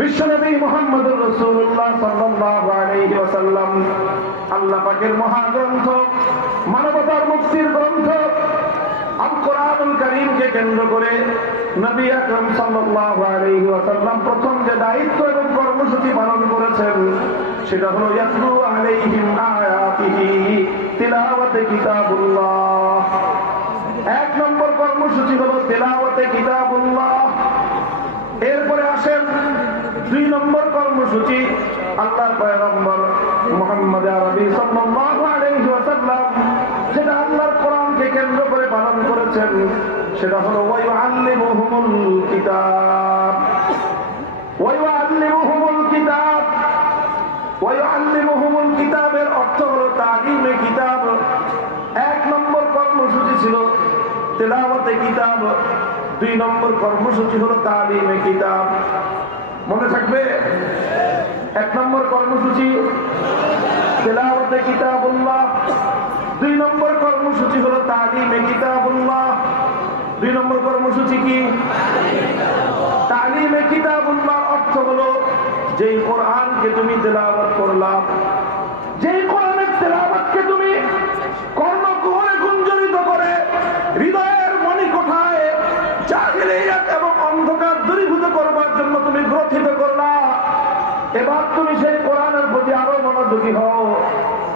বিশ্বনবী মুহাম্মদুর রাসূলুল্লাহ সাল্লাল্লাহু আলাইহি ওয়াসাল্লাম আল্লাহ পাকের মহাগ্রন্থ, মানবতার মুক্তির গ্রন্থ আল কোরআনুল কারীমকে কেন্দ্র করে নবী আকরাম সাল্লাল্লাহু আলাইহি ওয়াসাল্লাম প্রথম যে দায়িত্ব এবং কর্মসূচি পালন করেছেন সেটা হলো ইয়াতলু আলাইহিম আয়াতিহি তিলাওয়াতে কিতাবুল্লাহ। এক নম্বর কর্মসূচি হলো তিলাওয়াতে কিতাবুল্লাহ। এরপরে আসেন দুই নম্বর কর্মসূচি, আল্লাহর পয়গম্বর মুহাম্মদ আরবি সাল্লাল্লাহু আলাইহি ওয়াসাল্লাম যেটা আল্লাহর কোরআনকে কেন্দ্র করে পালন করেছেন সেটা হলো ওয়ায়ুআল্লিমুহুমুল কিতাব। ওয়ায়ুআল্লিমুহুমুল কিতাব, ওয়ায়ুআল্লিমুহুমুল কিতাবের অর্থ হলো তালিমে কিতাব। এক নম্বর কর্মসূচি ছিল তিলাওয়াতে কিতাব, দুই নম্বর কর্মসূচি হলো তালিমে কিতাব। মনে থাকবে? এক নম্বর কর্মসূচি তিলাওয়াতে কিতাবুল্লাহ, দুই নম্বর কর্মসূচি হলো তালিমে কিতাবুল্লাহ। দুই নম্বর কর্মসূচি কি? তালিমে কিতাবুল্লাহ অর্থ হলো যেই কোরআনকে তুমি তেলাওয়াত করলা, যেই কোরআনের তেলাওয়াতকে তুমি কর্ণকুহরে গুঞ্জরিত করে হৃদয়ের মণিকোঠায় জাহিলিয়াত এবং অন্ধকার দূরীভূত করবার জন্য তুমি গ্রথিত করলা, এবার তুমি সেই কোরআনের প্রতি আরো মনোযোগী হও।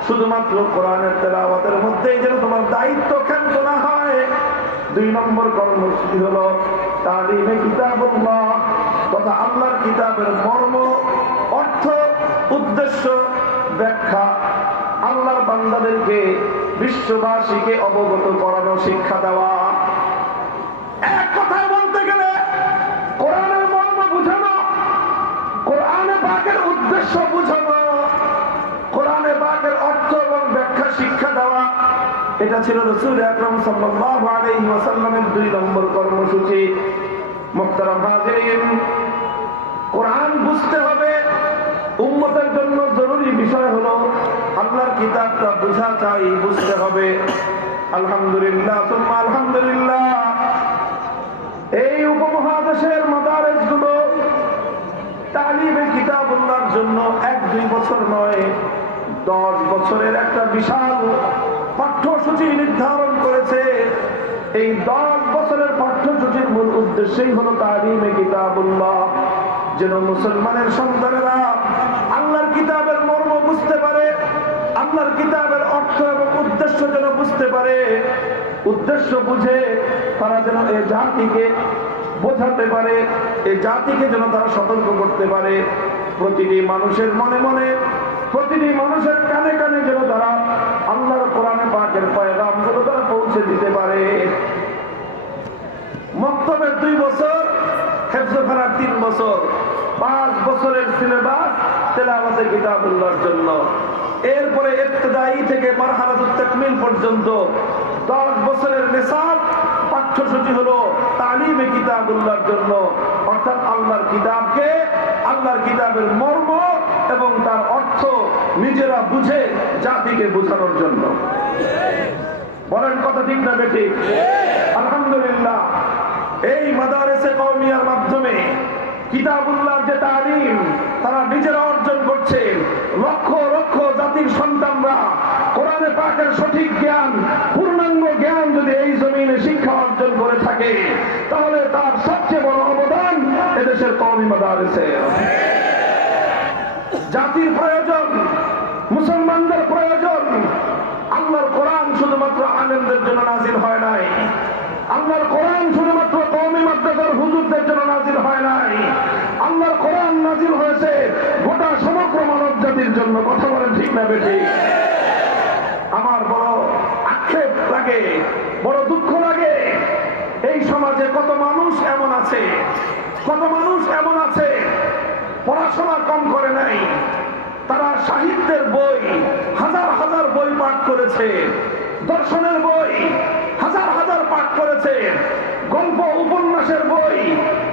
শুধুমাত্র কোরআনের তেলাওয়াতের মধ্যেই যেন তোমার দায়িত্ব ক্ষান্ত না হয়। দুই নম্বর কর্মসূচি হলো তালিমে কিতাবুল্লাহ তথা আল্লাহর কিতাবের মর্ম, অর্থ, উদ্দেশ্য, ব্যাখ্যা আল্লাহর বান্দাদেরকে, বিশ্ববাসীকে অবগত করানো, শিক্ষা দেওয়া। এক কথায় বলতে গেলে কোরআনের মর্ম বুঝানো, কোরআনে পাকের উদ্দেশ্য বুঝানো, কোরআনে পাকের অর্থ এবং ব্যাখ্যা শিক্ষা দেওয়া, এটা ছিল রাসূল আকরাম সাল্লাল্লাহু আলাইহি ওয়াসাল্লামের দুই নম্বর কর্মসূচি। মুহতারাম হাজিরিন, কোরআন বুঝতে হবে, উম্মতের জন্য জরুরি বিষয় হলো আল্লাহর কিতাবটা বুঝা চাই, বুঝতে হবে। আলহামদুলিল্লাহ সুম্মা আলহামদুলিল্লাহ, এই উপমহাদেশের মাদারিসগুলো তালিমে কিতাবুল্লাহর জন্য 1-2 বছর নয়, 10 বছরের একটা বিশাল পাঠ্যসূচি নির্ধারণ করেছে। এই 10 বছরের পাঠ্যসূচির মূল উদ্দেশ্যই হলো তালিমে কিতাবুল্লাহ, যেন মুসলমানের সন্তানেরা আল্লাহর কিতাবের মর্ম বুঝতে পারে, আল্লাহর কিতাবের অর্থ এবং উদ্দেশ্য যেন বুঝতে পারে। উদ্দেশ্য বুঝে তারা যেন এই জাতিকে বোঝাতে পারে, এই জাতিকে যেন তারা সতর্ক করতে পারে। প্রতিটি মানুষের মনে মনে, প্রতিটি মানুষের কানে কানে যেন তারা আল্লাহর কোরআনে পাকের পয়গামগুলো তারা পৌঁছে দিতে পারে। মক্তবের 2 বছর, হেফজখানার 3 বছর, 5 বছরের সিলেবাস তেলাওয়াতে কিতাবুল্লাহর জন্য। এরপরে ইবতিদায়ী থেকে মারহালাতুত তাকমিল পর্যন্ত 10 বছরের নিসাব পাঠ্যসূচি হলো তালিমে কিতাবুল্লাহর জন্য, অর্থাৎ আল্লাহর কিতাবকে, আল্লাহর কিতাবের মর্ম এবং তার অর্থ নিজেরা বুঝে জাতিকে বোঝানোর জন্য। বলেন কথা ঠিক না বেঠিক? আলহামদুলিল্লাহ, এই মাদারিসে কওমিয়ার মাধ্যমে কিতাবুল্লাহর যে তালিম তারা নিজেরা অর্জন করছে। লক্ষ লক্ষ জাতির সন্তানরা কোরআনে পাকের সঠিক জ্ঞান, পূর্ণাঙ্গ জ্ঞান যদি এই জমিনে শিক্ষা অর্জন করে থাকে তাহলে তার সবচেয়ে বড় অবদান এদেশের কওমি মাদারিসে। জাতির প্রয়োজন, মুসলমানদের প্রয়োজন। আল্লাহর কোরআন শুধুমাত্র আলেমদের জন্য নাজিল হয় নাই, আল্লাহর কোরআন শুধুমাত্র কওমি মাদ্রাসার হুজুরদের জন্য নাজিল হয় নাই, আল্লাহর কোরআন নাজিল হয়েছে গোটা সমগ্র মানব জাতির জন্য। কথা বলেন ঠিক না বেঠিক? আমার বড় আক্ষেপ লাগে, বড় দুঃখ লাগে, এই সমাজে কত মানুষ এমন আছে, কত মানুষ এমন আছে পড়াশোনা কম করে নাই, তারা সাহিত্যের বই হাজার হাজার বই পাঠ করেছে, দর্শনের বই হাজার হাজার পাঠ করেছে, গল্প উপন্যাসের বই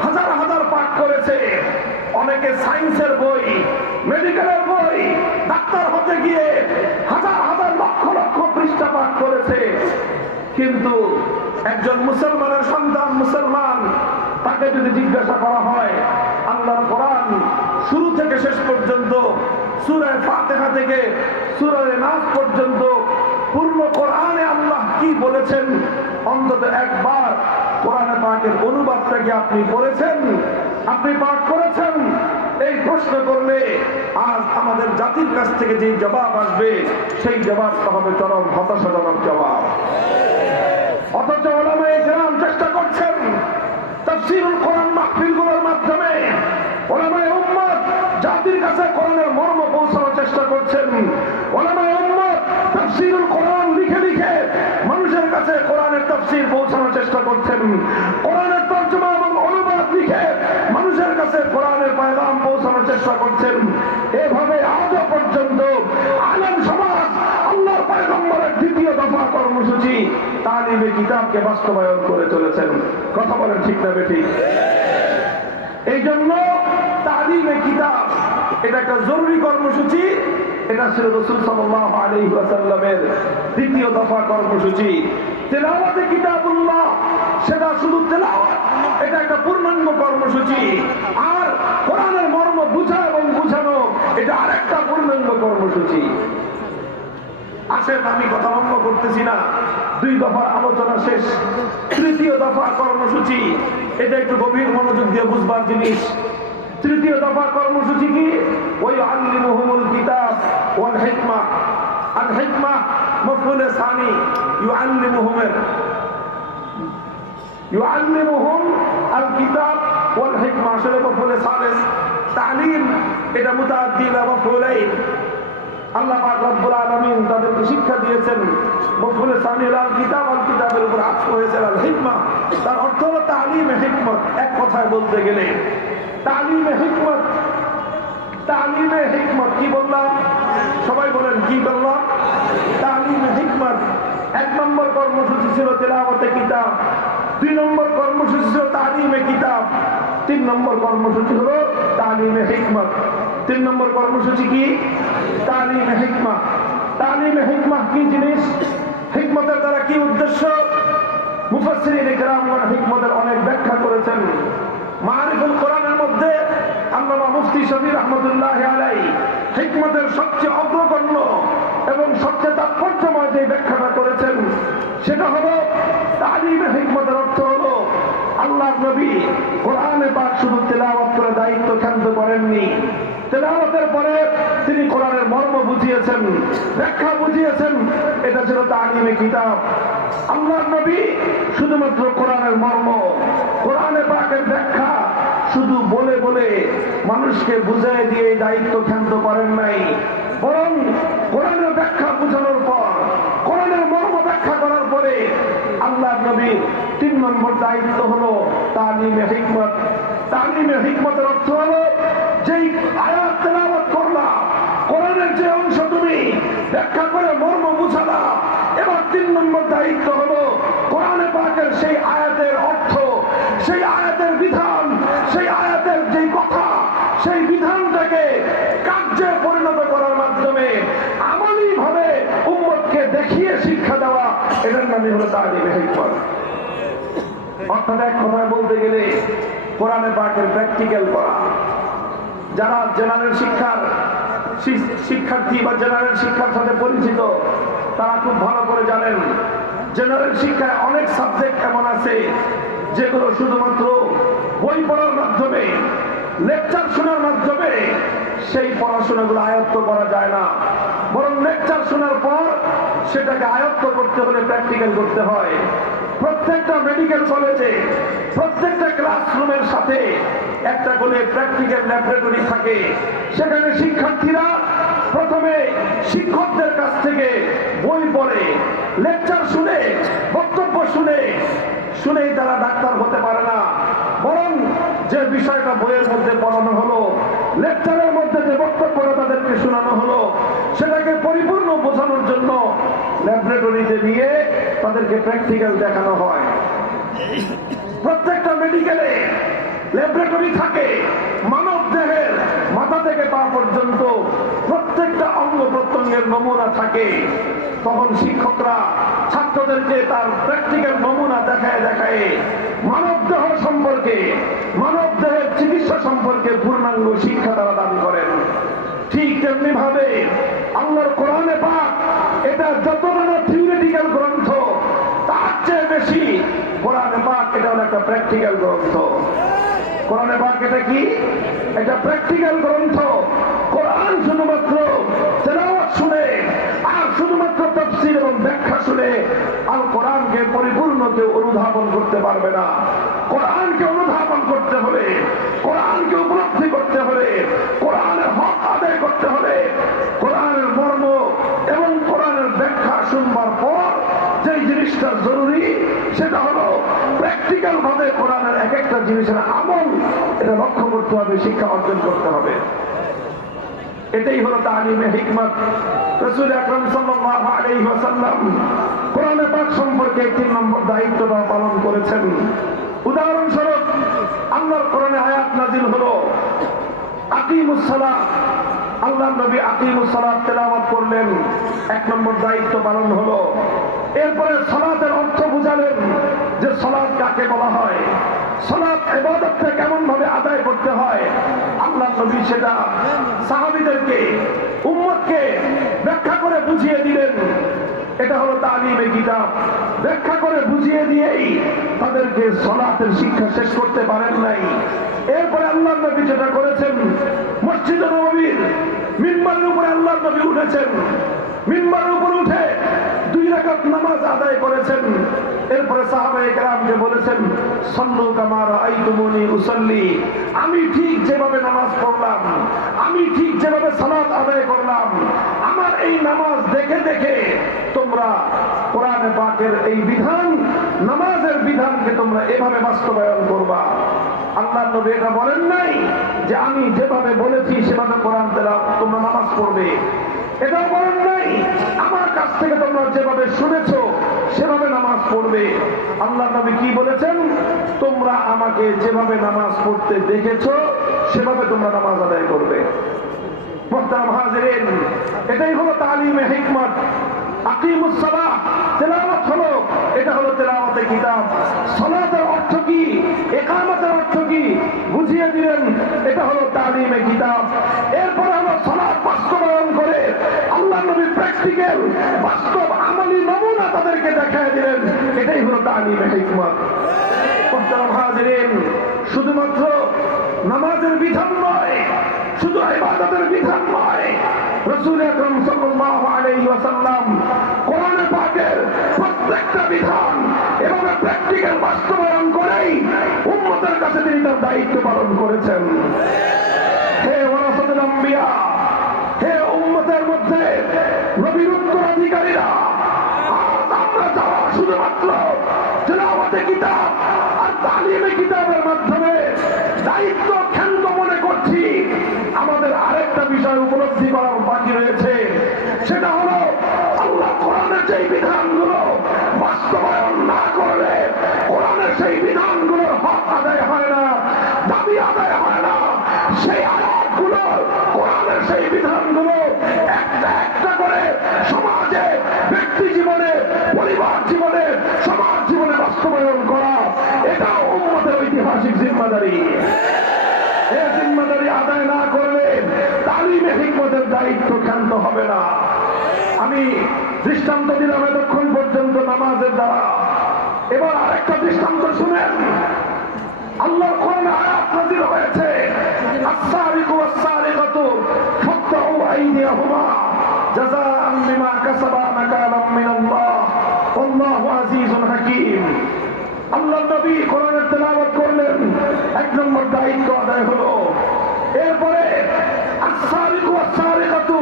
হাজার হাজার পাঠ করেছে, অনেকে সায়েন্সের বই, মেডিকেলের বই, ডাক্তার হতে গিয়ে হাজার হাজার লক্ষ লক্ষ পৃষ্ঠা পাঠ করেছে। কিন্তু একজন মুসলমানের সন্তান, মুসলমান, তাকে যদি জিজ্ঞাসা করা হয় আল্লাহর কোরআন শুরু থেকে শেষ পর্যন্ত, সূরা ফাতিহা থেকে সূরা নাস পর্যন্ত পূর্ণ কোরআনে আল্লাহ কি বলেছেন, অন্তত একবার কোরআনে পাকের অনুবাদটা কি আপনি পড়েছেন, আপনি পাঠ করেছেন? এই প্রশ্ন করলে আজ আমাদের জাতির কাছ থেকে যে জবাব আসবে, সেই জবাবটা হবে চরম হতাশাজনক জবাব। অথচ উলামায়ে কেরাম চেষ্টা করছেন তাফসীরুল কোরআন মাহফিলগুলোর মাধ্যমে, উলামায়ে উম্মত জাতির কাছে কোরআনের মর্ম পৌঁছানোর চেষ্টা করছেন। উলামায়ে উম্মত তাফসীরুল কোরআন লিখে লিখে মানুষের কাছে কোরআনের তাফসীর পৌঁছানোর চেষ্টা করছেন। কোরআনের তরজমা এবং অনুবাদ লিখে মানুষের কাছে কোরআনের পয়গাম পৌঁছানোর চেষ্টা করছেন। এভাবে আজও পর্যন্ত আলেম সমাজ আল্লাহর পয়গম্বরের দ্বিতীয় দফা কর্মসূচি তালিমে কিতাবকে বাস্তবায়ন করে চলেছেন। কথা বলেন ঠিক না বেঠিক? এই জন্য তালিমে কিতাব এটা একটা জরুরি কর্মসূচি। এটা ছিল রাসূল সাল্লাল্লাহু আলাইহি ওয়াসাল্লামের দ্বিতীয় দফা কর্মসূচি। তেলাওয়াতে কিতাবুল্লাহ সেটা শুধু তেলাওয়াত, এটা একটা পূর্ণাঙ্গ কর্মসূচি। আর কোরআনের মর্ম বুঝা এবং বুঝানো এটা আরেকটা পূর্ণাঙ্গ কর্মসূচি। আসেন, আমি কথা লম্ব করতেছি না, দুই দফার আলোচনা শেষ, তৃতীয় দফা কর্মসূচি এটা একটু গভীর মনোযোগ দিয়ে বুঝবার জিনিস। তৃতীয় দফা কর্মসূচি কি? ওই আল্লিমুহুমুল কিতাব ওয়াল হিকমা। আল হিকমা মফউলে সানি, ইউআল্লিমুহুম আল কিতাব ওয়াল হিকমা আসলে মফউলে সালিস। তালিম এটা মুতাআদ্দি ইলা মফউলাইন। আল্লাহ পাক রব্বুল আলামিন তাদেরকে শিক্ষা দিয়েছেন। মফউলে সানি আল কিতাব, আল কিতাবের উপর আতফ হয়েছে আল হিকমা। তার অর্থ হলো তালিমে হিকমত। এক কথায় বলতে গেলে তালিমে হিকমত। তালিমে হিকমত কি বললাম? সবাই বলেন কি বললাম? তালিমে হিকমত। এক নম্বর কর্মসূচি ছিল তেলাওয়াতে কিতাব, দুই নম্বর কর্মসূচি ছিল তালিমে কিতাব, তিন নম্বর কর্মসূচি হলো তালিমে হিকমত। তিন নম্বর কর্মসূচি কি? তালিমে হিকমত। তালিমে হিকমত কি জিনিস? হিকমতের দ্বারা কি উদ্দেশ্য? মুফাসসিরিন কিরামগণ হিকমতের অনেক ব্যাখ্যা করেছেন। মারিফুল কোরআনের মধ্যে আল্লামা মুফতি শফি রাহমাতুল্লাহি আলাইহি হিকমতের সবচেয়ে অগ্রগণ্য এবং সবচেয়ে তাৎপর্যময় যে ব্যাখ্যাটা করেছেন, সেটা হলো তালিমে হিকমতের অর্থ হলো আল্লাহর নবী কোরআনে পাক শুধু তেলাওয়াত করে দায়িত্ব ক্ষান্ত করেননি। তেলাওয়াতের পরে তিনি কোরআনের মর্ম বুঝিয়েছেন, ব্যাখ্যা বুঝিয়েছেন। এটা ছিল তালিমে কিতাব। আল্লাহর নবী শুধুমাত্র কোরআনের মর্ম, কোরআনে পাকের ব্যাখ্যা শুধু বলে বলে মানুষকে বুঝিয়ে দিয়ে দায়িত্ব ক্ষান্ত করেন নাই, বরং কোরআনের ব্যাখ্যা বুঝানোর পর, কোরআনের মর্ম ব্যাখ্যা করার পরে আল্লাহর নবী তিন নম্বর দায়িত্ব হলো তালিমে হিকমত। তালিমে হিকমতের অর্থ হলো যেই আয়াত তেলাওয়াত করলা, কোরআনের যে অংশ তুমি ব্যাখ্যা করে মর্ম বুঝালা, এবার তিন নম্বর দায়িত্ব হলো কোরআনে পাকের সেই আয়াতের অর্থ, সেই আয়াতের বিধান, সেই আয়াতের যেই কথা, সেই বিধানটাকে কার্যে পরিণত করার মাধ্যমে আমলি ভাবে উম্মতকে দেখিয়ে শিক্ষা দেওয়া, এটার নামই হলো তালিমে হিকমত। অর্থাৎ এক কথায় বলতে গেলে কোরআনে পাকের প্র্যাকটিক্যাল করা। যারা জেনারেল শিক্ষার্থী বা জেনারেল শিক্ষার সাথে পরিচিত, তারা খুব ভালো করে জানেন জেনারেল শিক্ষায় অনেক সাবজেক্ট এমন আছে যেগুলো শুধুমাত্র বই পড়ার মাধ্যমে, লেকচার শোনার মাধ্যমে সেই পড়াশোনাগুলো আয়ত্ত করা যায় না, বরং লেকচার শোনার পর সেটাকে আয়ত্ত করতে হলে প্র্যাকটিক্যাল করতে হয়। প্রত্যেকটা মেডিকেল কলেজে প্রত্যেকটা ক্লাসরুমের সাথে একটা করে প্র্যাকটিক্যাল ল্যাবরেটরি থাকে। সেখানে শিক্ষার্থীরা প্রথমে শিক্ষকদের কাছ থেকে বই পড়ে, লেকচার শুনে, বক্তব্য শুনেই তারা ডাক্তার হতে পারে না, বরং যে বিষয়টা বইয়ের মধ্যে পড়ানো হলো, লেকচারের মধ্যে যে বক্তব্যটা তাদেরকে শোনানো হলো, সেটাকে পরিপূর্ণ বোঝানোর জন্য ল্যাবরেটরিতে নিয়ে তাদেরকে প্র্যাকটিক্যাল দেখানো হয়। প্রত্যেকটা মেডিকেলে ল্যাবরেটরি থাকে। মানব দেহের মাথা থেকে পা পর্যন্ত প্রত্যেকটা অঙ্গ প্রত্যঙ্গের নমুনা থাকে। তখন শিক্ষকরা ছাত্রদেরকে তার প্র্যাকটিক্যাল নমুনা দেখায় দেখায় মানব দেহ সম্পর্কে, মানব দেহের চিকিৎসা সম্পর্কে পূর্ণাঙ্গ শিক্ষা তারা দান তেমনি ভাবে আল্লাহর কোরআনে পাক এটা যতটা না থিওরিটিক্যাল গ্রন্থ, তার চেয়ে বেশি কোরআনে পাক এটা হলো একটা প্র্যাকটিক্যাল গ্রন্থ। কোরআনে পাক এটা কি? এটা প্র্যাকটিক্যাল গ্রন্থ। কোরআন শুধুমাত্র তেলাওয়াত শুনে আর শুধুমাত্র তাফসীর এবং ব্যাখ্যা শুনে আল কোরআনকে পরিপূর্ণ কেউ অনুধাবন করতে পারবে না। কোরআনকে অনুধাবন করতে হলে, কোরআনকে উপলব্ধি করতে হলে, কোরআনের হক আদায় করতে হলে, কোরআনের মর্ম এবং কোরআনের ব্যাখ্যা শুনবার পর যে জিনিসটা জরুরি সেটা হলো প্র্যাকটিক্যাল ভাবে কোরআনের এক একটা জিনিসের আমল এটা লক্ষ্য করতে হবে, শিক্ষা অর্জন করতে হবে। এটাই হলো তালিমে হিকমত। রাসূল আকরাম সাল্লাল্লাহু আলাইহি ওয়াসাল্লাম কোরআনে পাক সম্পর্কে 3 নম্বর দায়িত্বটা পালন করেছেন। উদাহরণস্বরূপ আল্লাহর কোরআনে আয়াত নাযিল হলো আকিমুস সালাহ, আল্লাহর নবী আকিমুস সালাত তেলাওয়াত করলেন, 1 নম্বর দায়িত্ব পালন হলো। এরপরে সালাতের অর্থ বুঝালেন যে সালাত কাকে বলা হয়, সালাত ইবাদতটা কেমন ভাবে আদায় করতে হয়। আল্লাহর নবী সেটা সাহাবীদেরকে, উম্মতকে ব্যাখ্যা করে বুঝিয়ে দিলেন। এটা হলো তালিমে কিতাব। ব্যাখ্যা করে বুঝিয়ে দিয়েই তাদেরকে সালাতের শিক্ষা শেষ করতে পারেন নাই। এরপরে আল্লাহর নবী যেটা করেছেন, মসজিদে নববীর মিম্বারের উপরে আল্লাহর নবী উঠেছেন, মিম্বারের উপর উঠে 2 রাকাত নামাজ আদায় করেছেন। এরপরে সাহাবায়ে কেরামকে বলেছেন, সাল্লু কামা রাআইতুমুনি উসাল্লি, আমি ঠিক যেভাবে নামাজ পড়লাম, আমি ঠিক যেভাবে সালাত আদায় করলাম, আমার এই নামাজ দেখে দেখে তোমরা কোরআনে পাকের এই বিধান, নামাজের বিধানকে তোমরা এভাবে বাস্তবায়ন করবা। আল্লাহর নবী এটা বলেন নাই যে আমি যেভাবে বলেছি সেভাবে কোরআন তেলাওয়াত তোমরা নামাজ পড়বে, এটাও বলেন নাই আমার কাছ থেকে তোমরা যেভাবে শুনেছো সেভাবে নামাজ পড়বে। আল্লাহর নবী কি বলেছেন? তোমরা আমাকে যেভাবে নামাজ পড়তে দেখেছো সেভাবে তোমরা নামাজ আদায় করবে। মুহতারাম হাজিরিন, এটাই হলো তালিমে হিকমত। আকিমুস সালাহ তেলাওয়াত হলো, এটা হলো তেলাওয়াতে কিতাব। সালাতের অর্থ কি, ইকামতের অর্থ কি বুঝিয়ে দিলেন, এটা হলো তালিমে কিতাব। এরপরে হলো সালাত বাস্তবায়ন করে আল্লাহর নবী প্র্যাকটিক্যাল বাস্তব আমলি নমুনা তাদেরকে দেখায় দিলেন, এটাই হলো তালিমে হিকমত। মুহতারাম হাজিরিন, শুধুমাত্র নামাজের বিধান নয়, শুধু ইবাদতের বিধান নয়, রাসূল আকরাম সাল্লাল্লাহু আলাইহি ওয়াসাল্লাম কোরআনে পাকের প্রত্যেকটা বিধান এভাবে প্র্যাকটিক্যাল বাস্তবায়ন করেই উম্মতের কাছে তিনি তার দায়িত্ব পালন করেছেন। হে ওয়ারাসাতুল আম্বিয়া, হে উম্মতের মধ্যে নবীর উত্তরাধিকারীরা, আজ আমরা যাওয়া শুধুমাত্র তেলাওয়াতে কিতাব আর তালিমে কিতাবের মাধ্যমে দায়িত্ব ক্ষান্ত মনে করছি, আমাদের আরেকটা বিষয় উপলব্ধি করার বাকি রয়েছে। সেটা হলো আল্লাহ কোরআনের সেই বিধানগুলো বাস্তবায়ন না করলে কোরআনের সেই বিধানগুলোর হক আদায় হয় না, দাবি আদায় হয় না। সেই আয়াতগুলো, কোরআনের সেই বিধানগুলো একটা একটা করে সমাজে, ব্যক্তি জীবনে, পরিবার জীবনে, সমাজ জীবনে বাস্তবায়ন করা, এটা উম্মতের ঐতিহাসিক জিম্মাদারি। এই জিম্মাদারি আদায় না করলে তালিমে হিকমতের দায়িত্ব ক্ষান্ত হবে না। আমি দৃষ্টান্ত দিলাম এতক্ষণ পর্যন্ত নামাজের দ্বারা, এবার আরেকটা দৃষ্টান্ত শুনেন। আল্লাহর কোরআনে আয়াত নাযিল হয়েছে, আস-সারিকু ওয়াস-সারিকাতু ফাকতাউ আইদিয়াহুমা জাযাআন বিমা কাসাবা নাকালাম মিনাল্লাহ আল্লাহু আজিজুন হাকীম। আল্লাহর নবী কোরআনের তেলাওয়াত করলেন, 1 নম্বর দায়িত্ব আদায় হলো। এরপরে আস-সারিকু ওয়াস-সারিকাতু,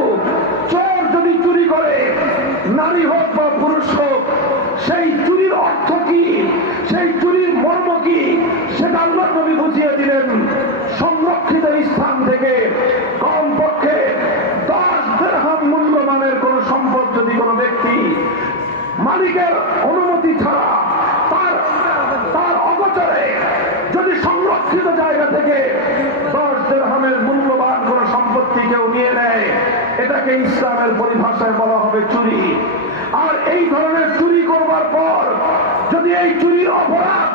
চোর যদি চুরি করে, নারী হোক বা পুরুষ হোক, সেই চুরির অর্থ কি, সেই চুরির মর্ম কি, সেটা আল্লাহর নবী বুঝিয়ে দিলেন। সংরক্ষিত স্থান থেকে কমপক্ষে 10 দিরহাম মূল্যমানের কোন সম্পদ যদি কোনো ব্যক্তি মালিকের অনুমতি ছাড়া তার অগোচরে যদি সংরক্ষিত জায়গা থেকে 10 দিরহামের মূল্যবান কোন সম্পত্তি কেউ নিয়ে নেয়, এটাকে ইসলামের পরিভাষায় বলা হবে চুরি। আর এই ধরনের চুরি করবার পর যদি এই চুরির অপরাধ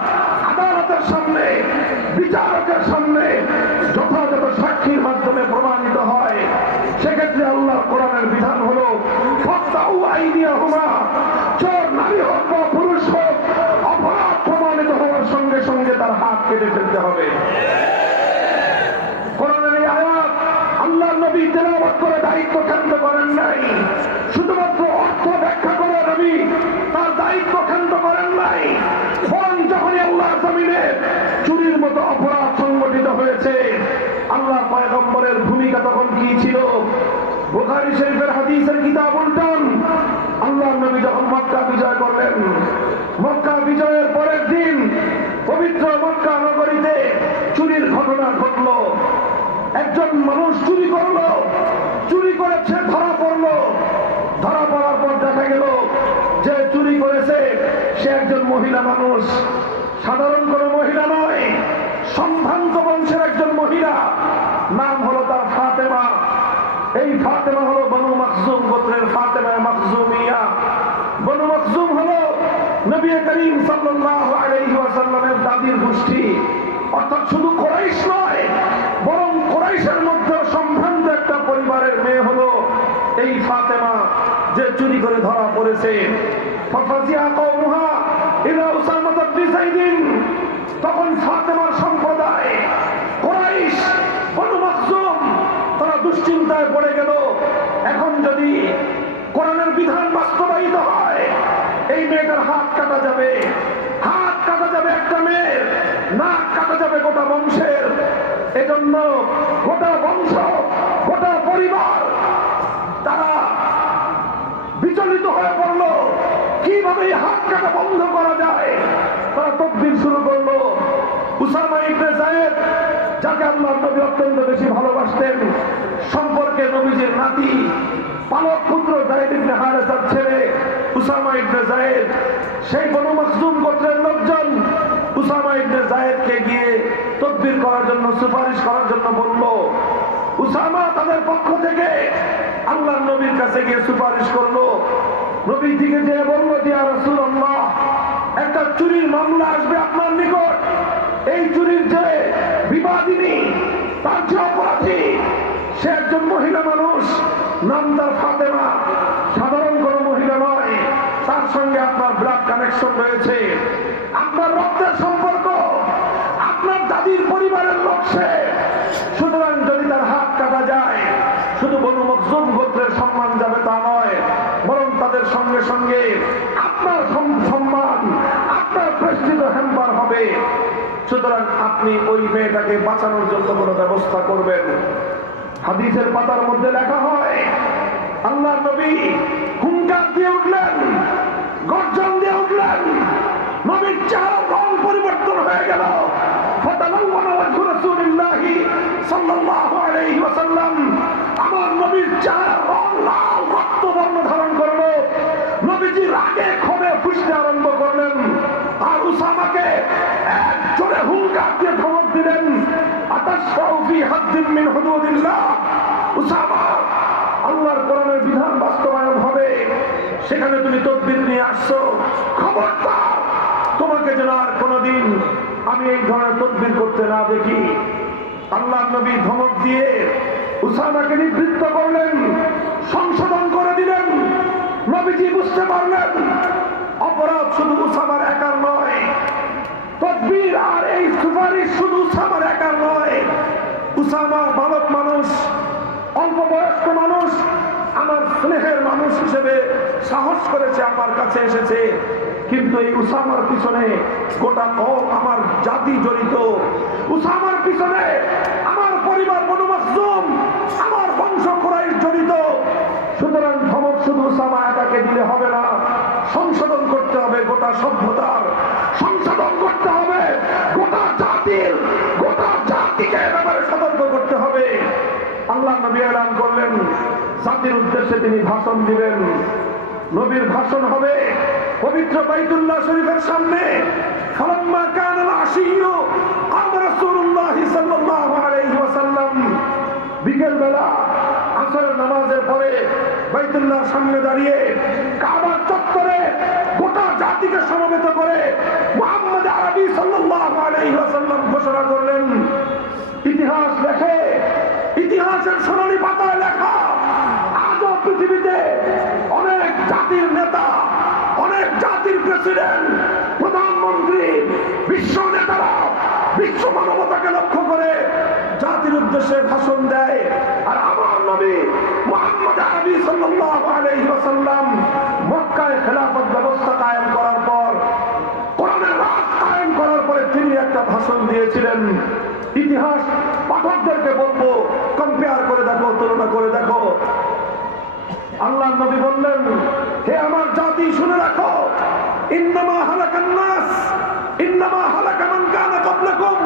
আদালতের সামনে, বিচারকের সামনে যথাযথ সাক্ষীর মাধ্যমে প্রমাণিত হয়, সেক্ষেত্রে কোরআনের এই আয়াত আল্লাহর নবী তেলাওয়াত করে দায়িত্ব ক্ষান্ত করেন নাই, শুধুমাত্র অর্থ ব্যাখ্যা করে নবী তার দায়িত্ব ক্ষান্ত করেন নাই। বরং যখনই আল্লাহর জমিনে চুরির মতো অপরাধ সংগঠিত হয়েছে, আল্লাহর পয়গম্বরের ভূমিকা তখন কি ছিল? বুখারী শরীফের হাদিসের কিতাব উল্টান, আল্লাহর নবী যখন মক্কা বিজয় করলেন, মক্কা বিজয়ের পরের দিন পবিত্র মক্কা নগরীতে চুরির ঘটনা ঘটল। একজন মানুষ চুরি করলো, চুরি করেছে, ধরা পড়লো। ধরা পড়ার পর দেখা গেল যে চুরি করেছে সে একজন মহিলা মানুষ, সাধারণ কোনো মহিলা নয়, সম্ভ্রান্ত বংশের একজন মহিলা। নাম হলো তার ফাতেমা। এই ফাতেমা হলো বনু মাখজুম গোত্রের ফাতেমা মাখজুমিয়া। বনু মাখজুম হলো নবী করিম সাল্লাল্লাহু আলাইহি ওয়াসাল্লামের দাদির গোষ্ঠী, অর্থাৎ শুধু কুরাইশ নয়, বরং কুরাইশের মধ্যে সম্ভ্রান্ত একটা পরিবারের মেয়ে হলো এই ফাতেমা, যে চুরি করে ধরা পড়েছে। ফাফাজিয়া কওমুহা ইলা উসামা ইবনে যায়েদ। তখন ফাতেমার সম্প্রদায় কুরাইশ বনু মাখজুম তারা দুশ্চিন্তায় পড়ে গেল, এখন যদি কোরআনের বিধান বাস্তবায়িত হয়, এই মেয়েটার হাত কাটা যাবে, হাত কাটা যাবে একটা মেয়ের, নাক কাটা যাবে গোটা বংশের। এজন্য গোটা বংশ, গোটা পরিবার তারা বিচলিত হয়ে পড়ল, কিভাবে এই হাত কাটা বন্ধ করা যায়। তারা তদবির শুরু করলো। উসামা ইবনে যায়েদ, যাকে আল্লাহর নবী অত্যন্ত বেশি ভালোবাসতেন, সম্পর্কে নবীজির নাতি পালক পুত্র যায়েদ ইবনে হারেসার ছেলে উসামা ইবনে যায়েদ, সেই বনু মাখজুম গোত্রের লোকজন উসামা ইবনে যায়েদকে গিয়ে তদবির করার জন্য, সুপারিশ করার জন্য বলল। উসামা তাদের পক্ষ থেকে আল্লাহর নবীর কাছে গিয়ে সুপারিশ করলো। নবীর দিকে যে বলল যে ইয়া রাসূলুল্লাহ, একটা চুরির মামলা আসবে আপনার নিকট। এই চুরির যে বিবাদিনী, তার যে অপরাধী, সে একজন মহিলা মানুষ, নাম তার ফাতেমা, সাধারণ কোনো মহিলা নয়, তার সঙ্গে আপনার ব্লাড কানেকশন রয়েছে, আপনার রক্তের সম্পর্ক, আপনার দাদির পরিবারের লোক সে। সুতরাং যদি তার হাত কাটা যায়, শুধু বনু মাখজুম গোত্রের সম্মান যাবে তা নয়, বরং তাদের সঙ্গে সঙ্গে আপনার সম্মান, আপনার প্রেস্টিজ হ্যাম্পার হবে। সুতরাং আপনি ওই মেয়েটাকে বাঁচানোর জন্য কোনো ব্যবস্থা করবেন। হাদিসের পাতার মধ্যে লেখা হয়, আল্লাহর নবী হুঙ্কার দিয়ে উঠলেন, গর্জন দিয়ে উঠলেন। নবীর চেহারার রং পরিবর্তন হয়ে গেল। ফাতালাওয়ানা ওয়াজহু রাসূলিল্লাহি সাল্লাল্লাহু আলাইহি ওয়াসাল্লাম, আমার নবীর চেহারার রং লাল রক্তবর্ণ ধারণ করলো। নবীজি রাগে ক্ষোভে ফুঁসতে আরম্ভ করলেন, আর উসামাকে এক জোরে হুঙ্কার দিয়ে ধমক দিলেন, আতাশফাউ ফি হাদ্দিন মিন হুদুদিল্লাহ। উসামা, আল্লাহর কোরআনের বিধান বাস্তবায়ন হবে, সেখানে তুমি তদবির নিয়ে আসছো, খবরদার তোমাকে যেন আর কোনোদিন আমি এই ধরনের তদবির করতে না দেখি। আল্লাহর নবী ধমক দিয়ে উসামাকে নিবৃত্ত করলেন, সংশোধন করে দিলেন। নবীজি বুঝতে পারলেন অপরাধ শুধু উসামার একার নয়, তদবির আর এই সুপারিশ শুধু উসামার একার নয়। উসামা বালক মানুষ, অল্প বয়স্ক মানুষ, আমার স্নেহের মানুষ হিসেবে সাহস করেছে, আমার কাছে এসেছে, কিন্তু এই উসামার পিছনে গোটা কওম, আমার জাতি জড়িত। উসামার পিছনে আমার পরিবার বনু মাখজুম, আমার বংশ কুরাইশ জড়িত। সুতরাং ধমক শুধু উসামা একাকে দিলে হবে না, সংশোধন করতে হবে গোটা সভ্যতার, সংশোধন করতে হবে গোটা জাতির, গোটা জাতিকে ব্যাপারে সতর্ক করতে হবে। আল্লাহ নবী এলান করলেন, জাতির উদ্দেশ্যে তিনি ভাষণ দিবেন। নবীর ভাষণ হবে পবিত্র বাইতুল্লাহ শরীফের সামনে। ফালাম্মা কানাল আশিয়্যু কামা রাসূলুল্লাহ সাল্লাল্লাহু আলাইহি ওয়াসাল্লাম, বিকেল বেলা আসরের নামাজের পরে বাইতুল্লাহর সামনে দাঁড়িয়ে কাবার চত্বরে গোটা জাতিকে সমবেত করে মুহাম্মদ আরবি সাল্লাল্লাহু আলাইহি ওয়াসাল্লাম ঘোষণা করলেন, ইতিহাস লেখে, ইতিহাসের সোনালী পাতায় লেখা, আজও পৃথিবীতে অনেক জাতির নেতা, অনেক জাতির প্রেসিডেন্ট, প্রধানমন্ত্রী, বিশ্ব নেতারা বিশ্ব মানবতাকে লক্ষ্য করে জাতির উদ্দেশ্যে ভাষণ দেয়। আর আমার নবী মুহাম্মদ আরবি সাল্লাল্লাহু আলাইহি ওয়াসাল্লাম মক্কায় খেলাফত ব্যবস্থা কায়েম করার পর, কোরআনের রাজ কায়েম করার পরে তিনি একটা ভাষণ দিয়েছিলেন। ইতিহাস পাঠকদেরকে বলবো, কম্পেয়ার করে দেখো, তুলনা করে দেখো। আল্লাহ নবী বললেন, হে আমার জাতি শুনে রাখো, ইন্নামা হালাকান নাস ইন্নামা হালাকা মান কানা ক্বাবলাকুম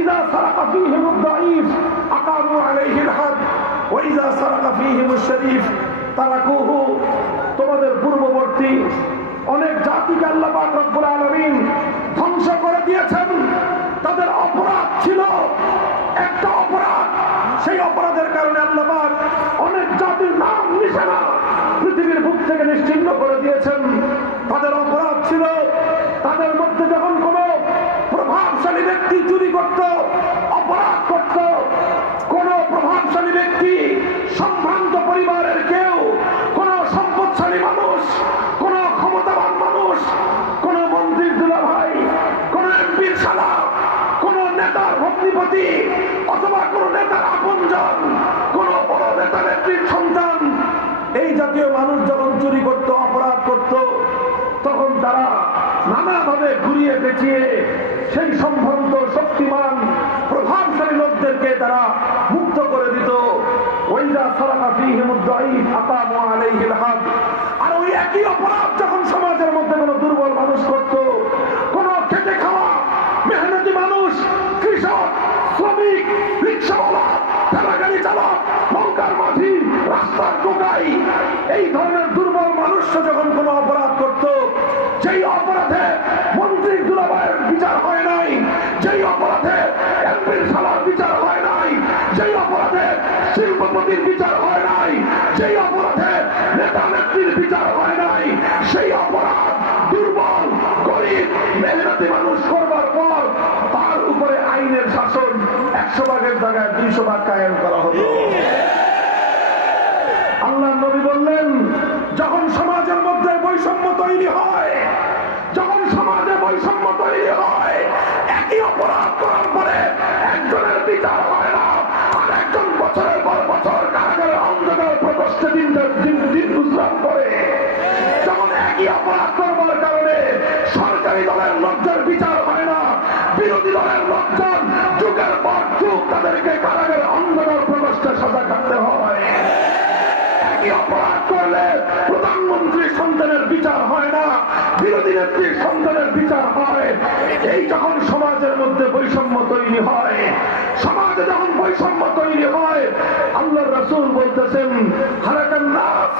ইযা সারাকা ফীহিমুদ দাঈফ আকামু আলাইহিল হাদ ওয়া ইযা সারাকা ফীহিমুশ শরীফ তারাকুহু। তোমাদের পূর্ববর্তী অনেক জাতিকে আল্লাহ পাক রব্বুল আলামিন ধ্বংস করে দিয়েছেন। তাদের অপরাধ ছিল একটা অপরাধ, সেই অপরাধের কারণে আল্লাহ পাক অনেক জাতির নাম নিশানা পৃথিবীর বুক থেকে নিশ্চিহ্ন করে দিয়েছেন। তাদের অপরাধ ছিল, তাদের মধ্যে যখন কোনো প্রভাবশালী ব্যক্তি চুরি করত, অপরাধ করত, কোন প্রভাবশালী ব্যক্তি, সম্ভ্রান্ত পরিবারের কেউ, কোন সম্পদশালী মানুষ, কোন ক্ষমতাবান মানুষ, কোন মন্ত্রীর দুলাভাই, কোন এমপির শালা, কোন নেতার ভগ্নিপতি, অথবা কোন নেতার আপনজন, কোন বড় নেতা নেত্রীর সন্তান, এই জাতীয় মানুষ যখন চুরি করত, অপরাধ করত, তখন তারা নানাভাবে ঘুরিয়ে পেঁচিয়ে সেই সম্ভ্রান্ত শক্তিমান প্রভাবশালী লোকদেরকে তারা মুক্ত করে দিত। ওয়াইযা সারাকা ফীহিমুদ দাঈফ আকামু আলাইহিল হাদ। আর ওই একই অপরাধ যখন সমাজের মধ্যে কোনো দুর্বল মানুষ করত, কোনো খেটে খাওয়া মেহনতি মানুষ, কৃষক, শ্রমিক, রিকশাওয়ালা, ঠেলাগাড়ি চালক, নৌকার মাঝি, রাস্তার টোকাই, এই ধরনের দুর্বল মানুষরা যখন কোনো অপরাধ করত, যেই অপরাধে মন্ত্রীর দুলাভাইয়ের বিচার হয় নাই, যেই অপরাধে এমপির শালার বিচার হয় নাই, যেই অপরাধে শিল্পপতির বিচার হয় নাই, যেই অপরাধে নেতা নেত্রীর বিচার হয় নাই, সেই অপরাধ দুর্বল গরিব মেহনতি মানুষ করবার পর তার উপরে আইনের শাসন 100 ভাগের জায়গায় 200 ভাগ কায়েম করা হতো। আল্লাহ নবী বললেন, যখন সমাজের মধ্যে বৈষম্য তৈরি হয়, যখন সমাজে বৈষম্য তৈরি হয়, একই অপরাধ করার পরে একজনের বিচার হয় না, আর একজন বছরের পর বছর কারাগারে অন্ধকার প্রকোষ্ঠে দিন গুজরান করে। যখন একই অপরাধ করবার কারণে সরকারি দলের লোকদের বিচার হয় না, বিরোধী দলের লোকজন যুগের পর যুগ তাদেরকে কারাগারে অন্ধকার প্রকোষ্ঠে সাজা কাটতে হয়। একই অপরাধ করলে প্রধানমন্ত্রীর সন্তানের বিচার হয় না, বিরোধী নেত্রীর সন্তানের বিচার হয়। এই যখন সমাজের মধ্যে বৈষম্য তৈরি হয়, সমাজে যখন বৈষম্য তৈরি হয়, আল্লাহর রাসূল বলতেছেন, হালাকান নাস,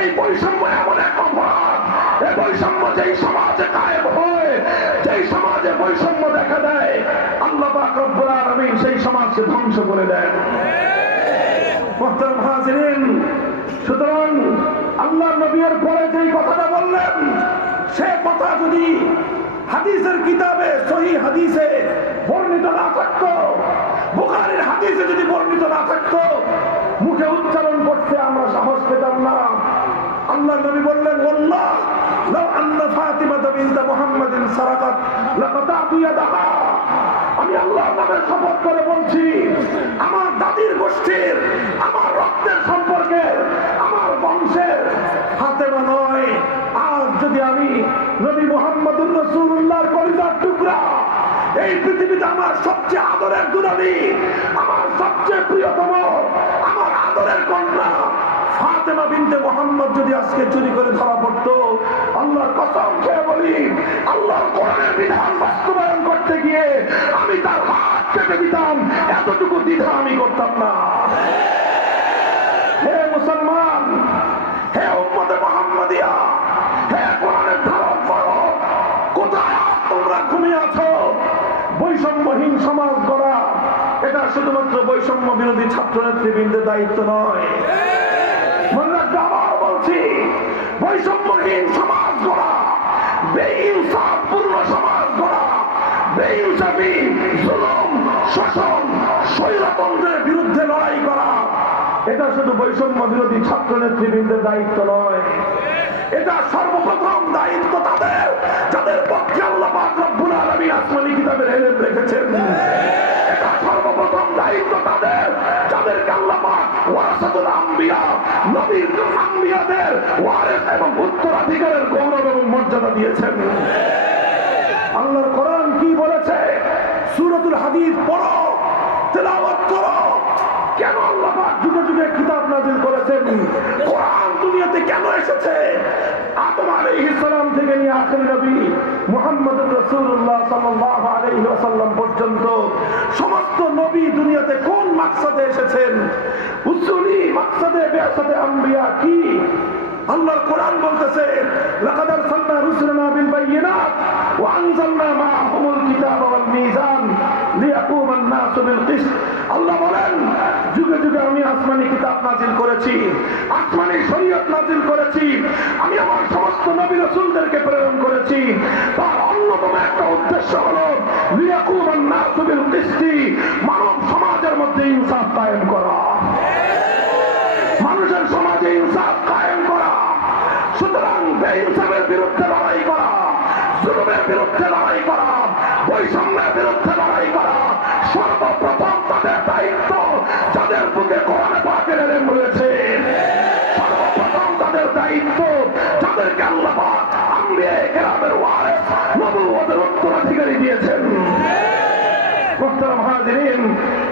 এই বৈষম্য এমন এক অপরাধ, এই বৈষম্য যেই সমাজে কায়েম হয়, যেই সমাজে বৈষম্য দেখা দেয়, আল্লাহ পাক রব্বুল আলামিন সেই সমাজকে ধ্বংস করে দেন। মুহতারাম হাজিরিন, সুতরাং আল্লাহ নবীর পরে যেই কথাটা বললেন, সে কথা যদি হাদিসের কিতাবে সহিহ হাদিসে বর্ণিত না থাকতো, বুখারীর হাদিসে যদি বর্ণিত না থাকতো, মুখে উচ্চারণ করতে আমরা সাহস পেতাম না। আল্লাহ নবী বললেন, ওয়াল্লাহ লাউ আন্না ফাতিমাতা বিনত মুহাম্মাদিন সারাকাত লাকাতাতু ইয়াদাহা। আমি আল্লাহর নামে শপথ করে বলছি, আমার দাদির গোষ্ঠীর, আমার রক্তের সম্পর্কের, আমার বংশের ফাতেমা নয়, আজ যদি আমি নবী মুহাম্মদুর রাসূলুল্লাহর কলিজার টুকরা, এই পৃথিবীতে আমার সবচেয়ে আদরের দুলালী, আমার সবচেয়ে প্রিয়তম, আমার আদরের কন্যা ফাতেমা বিনতে মুহাম্মদ যদি আজকে চুরি করে ধরা পড়তো, আল্লাহর কসম খেয়ে বলি, আল্লাহর কোরআনের বিধান বাস্তবায়ন করতে গিয়ে আমি তার হাত কেটে দিতাম, এতটুকু দ্বিধা আমি করতাম না। হে মুসলমান, হে উম্মতে মুহাম্মাদিয়া, হে কোরআনের ধারক বাহক, কোথায় তোমরা ঘুমিয়ে আছো? বৈষম্যহীন সমাজ গড়া এটা শুধুমাত্র বৈষম্য বিরোধী ছাত্র নেতৃবৃন্দের দায়িত্ব নয়। মনে রাখতে আবার বলছি, বৈষম্যহীন সমাজ গড়া, বেইনসাফপূর্ণ সমাজ গড়া, বেইনসাফি, জুলুম, শোষণ, স্বৈরতন্ত্রের বিরুদ্ধে লড়াই করা, এটা শুধু বৈষম্য বিরোধী ছাত্র নেতৃবৃন্দের দায়িত্ব নয়, এটা সর্বপ্রথম দায়িত্ব তাদের যাদের পক্ষে আল্লাহ পাক রব্বুল আলামিন আসমানি কিতাবের ইলম রেখেছেন। এটা সর্বপ্রথম দায়িত্ব তাদের যাদেরকে আল্লাহ পাক ওয়ারাসাতুল আম্বিয়া, নবীর আম্বিয়াদের ওয়ারিস এবং উত্তরাধিকারের গৌরব এবং মর্যাদা দিয়েছেন। আল্লাহর কোরআন কি বলেছে? সূরাতুল হাদীদ পড়ো, তেলাওয়াত করো। কেন আল্লাহ পাক যুগে যুগে কিতাব নাযিল করেছেন? কোরআন দুনিয়াতে কেন এসেছে? আদম আলাইহিস সালাম থেকে নিয়ে আখির নবী মুহাম্মদুর রাসূলুল্লাহ সাল্লাল্লাহু আলাইহি ওয়াসাল্লাম পর্যন্ত সমস্ত নবী দুনিয়াতে কোন মাকসাদে এসেছেন? উসুলি মাকসাদে বিআসাতে আম্বিয়া কি? আল্লাহর কোরআন বলতেছে লাকাদ আরসালনা রুসুলানা বিল বায়িনাত ওয়া আনজালনা মাআহুমুল কিতাবা ওয়াল মিজান লিয়াকুমান নাসু বিল কিসত। আল্লাহ বলেন যুগে যুগে আমি আসমানি কিতাব নাযিল করেছি, আসমানি শরীয়ত নাযিল করেছি, আমি আমার সমস্ত নবী রাসূলদেরকে প্রেরণ করেছি। তার অন্যতম একটা উদ্দেশ্য হলো লিয়াকুমান নাসু বিল কিসত, মানব সমাজের মধ্যে ইনসাফ কায়েম করা, মানুষের সমাজে ইনসাফ কায়েম করা। সুতরাং বেইনসাফের বিরুদ্ধে লড়াই করা, জুলুমের বিরুদ্ধে লড়াই করা, বৈষম্যের বিরুদ্ধে লড়াই করা সর্বপ্রথম তাদের দায়িত্ব যাদের বুকে কোরআন পাকের ইলম রয়েছে। সর্বপ্রথম তাদের দায়িত্ব যাদেরকে আল্লাহ পাক আম্বিয়া কেরামের ওয়ারিস, নবুয়তের উত্তরাধিকারী দিয়েছেন। মুহতারাম হাজিরিন,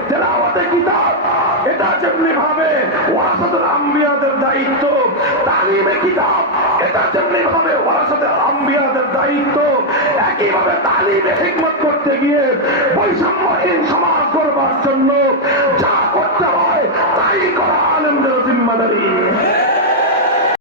তেলাওয়াতে কিতাব এটা যেমনি ভাবে ওয়ারাসাতুল আম্বিয়াদের দায়িত্ব, তালিমে কিতাব এটা যেমনি ভাবে ওয়ারাসাতুল আম্বিয়াদের দায়িত্ব, একইভাবে তালিমে হিকমত করতে গিয়ে বৈষম্যহীন সমাজ গড়বার জন্য